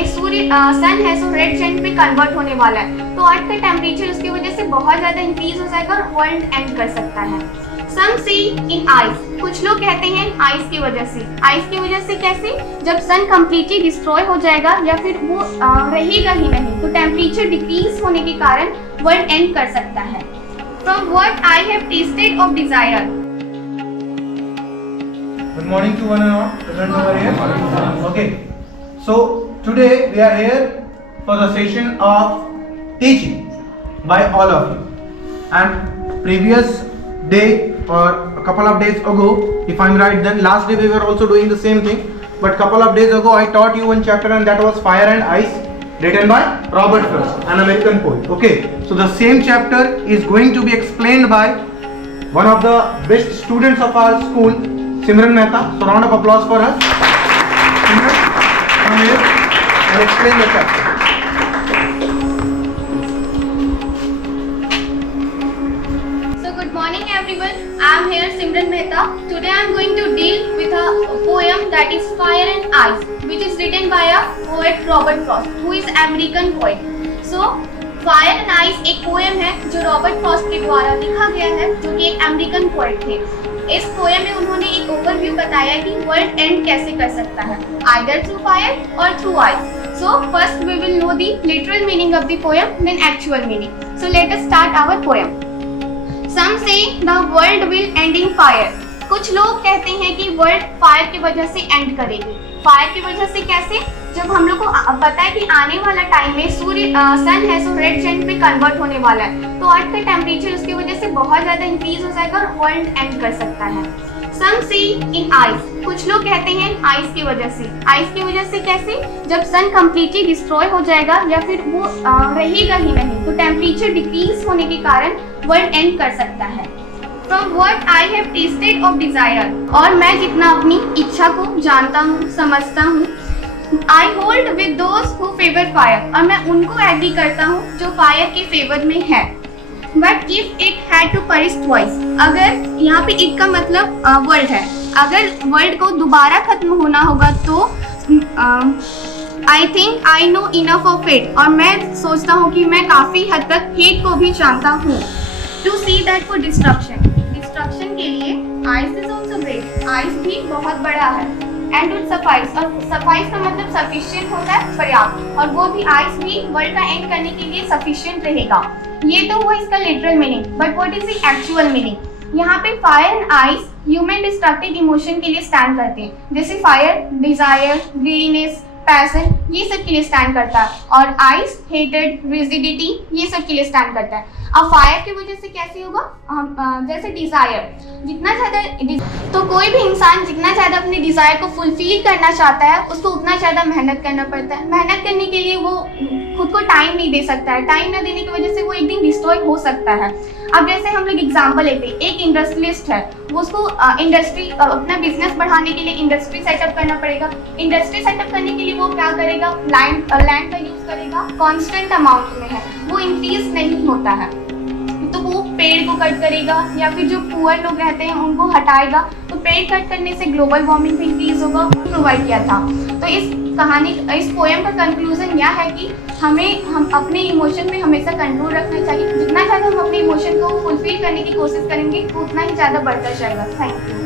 में सन है सो red gent पे कन्वर्ट होने वाला है, तो अर्थ का टेम्परेचर उसकी वजह से बहुत ज्यादा इंक्रीज हो जाएगा और वर्ल्ड एंड कर सकता है। सम सी इन आइस, कुछ लोग कहते हैं आइस की वजह से। आइस की वजह से कैसे? जब सन कम्प्लीटली डिस्ट्रॉय हो जाएगा या फिर वो रहेगा ही नहीं, तो टेम्परेचर डिक्रीज होने के कारण वर्ल्ड एंड कर सकता है। From what I have tested of desire. Good morning to one and all present over here. Okay, so today we are here for the session of teaching by all of you. And previous day or a couple of days ago, if I'm right, then last day we were also doing the same thing. But couple of days ago I taught you one chapter and that was Fire and Ice, written by Robert Frost, an American poet. Okay, so the same chapter is going to be explained by one of the best students of our school, Simran Mehta. So round of applause for her. Simran, come here and explain the chapter. So good morning everyone. I am here Simran Mehta. Today I am going to deal with a poem that is Fire and Ice, which is written by a poet Robert Frost, who is American poet. So Fire and Ice एक poem है जो Robert Frost के द्वारा लिखा गया है, जो कि एक अमेरिकन पोएट थे। इस पोएम में उन्होंने एक ओवरव्यू बताया कि वर्ल्ड एंड कैसे कर सकता है, आइदर थ्रू फायर और through ice. So first we will know the literal meaning of the poem, then actual meaning. So let us start our poem. Some say the world will end in fire. कुछ लोग कहते हैं कि world fire की वजह से and करेगी। Fire की वजह से कैसे? जब हम लोग को पता है कि आने वाला टाइम में सन है सो रेड जेंट पे कन्वर्ट होने वाला है, तो अर्थ का टेम्परेचर उसकी वजह से बहुत ज्यादा इंक्रीज हो जाएगा और वर्ल्ड एंड कर सकता है। सम सी इन आइस, कुछ लोग कहते हैं आइस की वजह से। आइस की वजह से कैसे? जब सन कम्प्लीटली डिस्ट्रॉय हो जाएगा या फिर वो रहेगा ही नहीं, तो टेम्परेचर डिक्रीज होने के कारण वर्ल्ड एंड कर सकता है। From what I have tasted of desire, और मैं जितना अपनी इच्छा को जानता हूँ, समझता हूँ। I hold with those who favor fire, और मैं उनको एग्री करता हूँ जो फायर के फेवर में है। But if it had to perish twice, अगर यहाँ पे it का मतलब वर्ल्ड है, अगर वर्ल्ड को दोबारा खत्म होना होगा तो I think I know enough of it, और मैं सोचता हूँ कि मैं काफी हद तक हेट को भी जानता हूँ। To see that for destruction, destruction के लिए ice is also great, ice भी बहुत बड़ा है। एंड विल सफाइस, और सफाइस का मतलब सफिशिएंट होता है, पर्याप्त, और वो भी आइस भी वर्ल्ड का एंड करने के लिए सफिशिएंट रहेगा। ये तो हुआ इसका literal meaning, but what is the actual meaning? यहाँ पे fire and ice human destructive emotion के लिए स्टैंड करते हैं, जैसे फायर डिजायर, ग्रीडीनेस, पैशन, ये सब के लिए स्टैंड करता है, और आइस हेटेड, रिजिडिटी, ये सब के लिए स्टैंड करता है। अब फायर की वजह से कैसे होगा? जैसे डिजायर, जितना ज्यादा, तो कोई भी इंसान जितना ज्यादा अपने डिजायर को फुलफिल करना चाहता है, उसको उतना ज्यादा मेहनत करना पड़ता है। मेहनत करने के लिए वो खुद को टाइम नहीं दे सकता है, टाइम न देने की वजह से वो एक दिन डिस्ट्रॉय हो सकता है। अब जैसे हम लोग एग्जाम्पल लेते हैं, एक इंडस्ट्रियलिस्ट है, वो उसको इंडस्ट्री अपना बिजनेस बढ़ाने के लिए इंडस्ट्री सेटअप करना पड़ेगा। इंडस्ट्री सेटअप करने के लिए वो क्या करेगा? लैंड का यूज करेगा, कांस्टेंट अमाउंट में है, वो इंक्रीज नहीं होता है, तो वो पेड़ को कट करेगा या फिर जो पुअर लोग रहते हैं उनको हटाएगा, तो पेड़ कट करने से ग्लोबल वार्मिंग भी इंक्रीज होगा, प्रोवाइड किया था। तो इस पोएम का कंक्लूजन यह है कि हम अपने इमोशन में हमेशा कंट्रोल रखना चाहिए। जितना ज़्यादा हम अपने इमोशन को फुलफिल करने की कोशिश करेंगे, उतना ही ज़्यादा बढ़ता जाएगा। Thank you.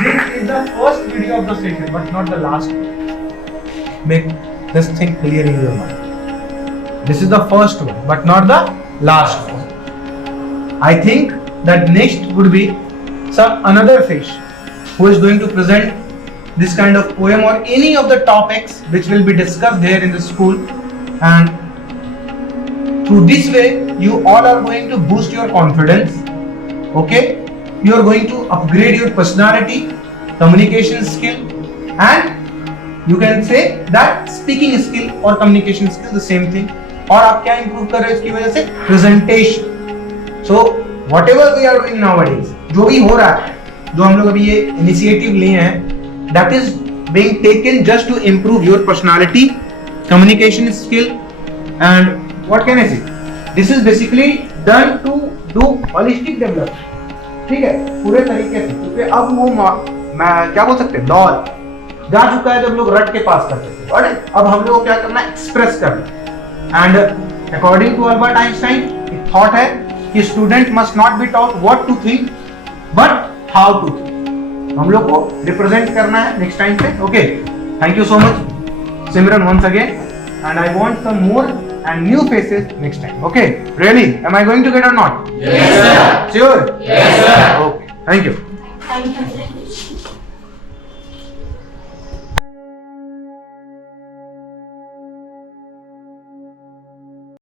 This is the first video of the session, but not the last. Make this thing clear in your mind. This is the first one, but not the last one. I think that next would be another fish who is going to present this kind of poem or any of the topics which will be discussed here in the school, and through this way you all are going to boost your confidence. Okay, you are going to upgrade your personality, communication skill, and you can say that speaking skill or communication skill the same thing. और आप क्या improve कर रहे हो इसकी वजह से? Presentation. So whatever we are doing nowadays, जो भी हो रहा है, जो हम लोग अभी ये इनिशिएटिव लिए हैं, that is being taken just to improve your personality, communication skill, and what can I say? This is basically done to do holistic development, ठीक है, पूरे तरीके से, क्योंकि अब वो मैं क्या बोल सकते हैं, दौर जा चुका है जब लोग रट के पास करते थे, और अब हम लोग को क्या करना है, एक्सप्रेस करना। And according to Albert Einstein एक थॉट है कि student must not be taught what to think but how to think. हम लोग को रिप्रेजेंट करना है नेक्स्ट टाइम पे। Okay, thank you so much Simran once again, and I want some more and new faces next time. Okay, really, am I going to get or not? Yes, sir. Sure? Yes, sir. Okay, thank you. Thank you.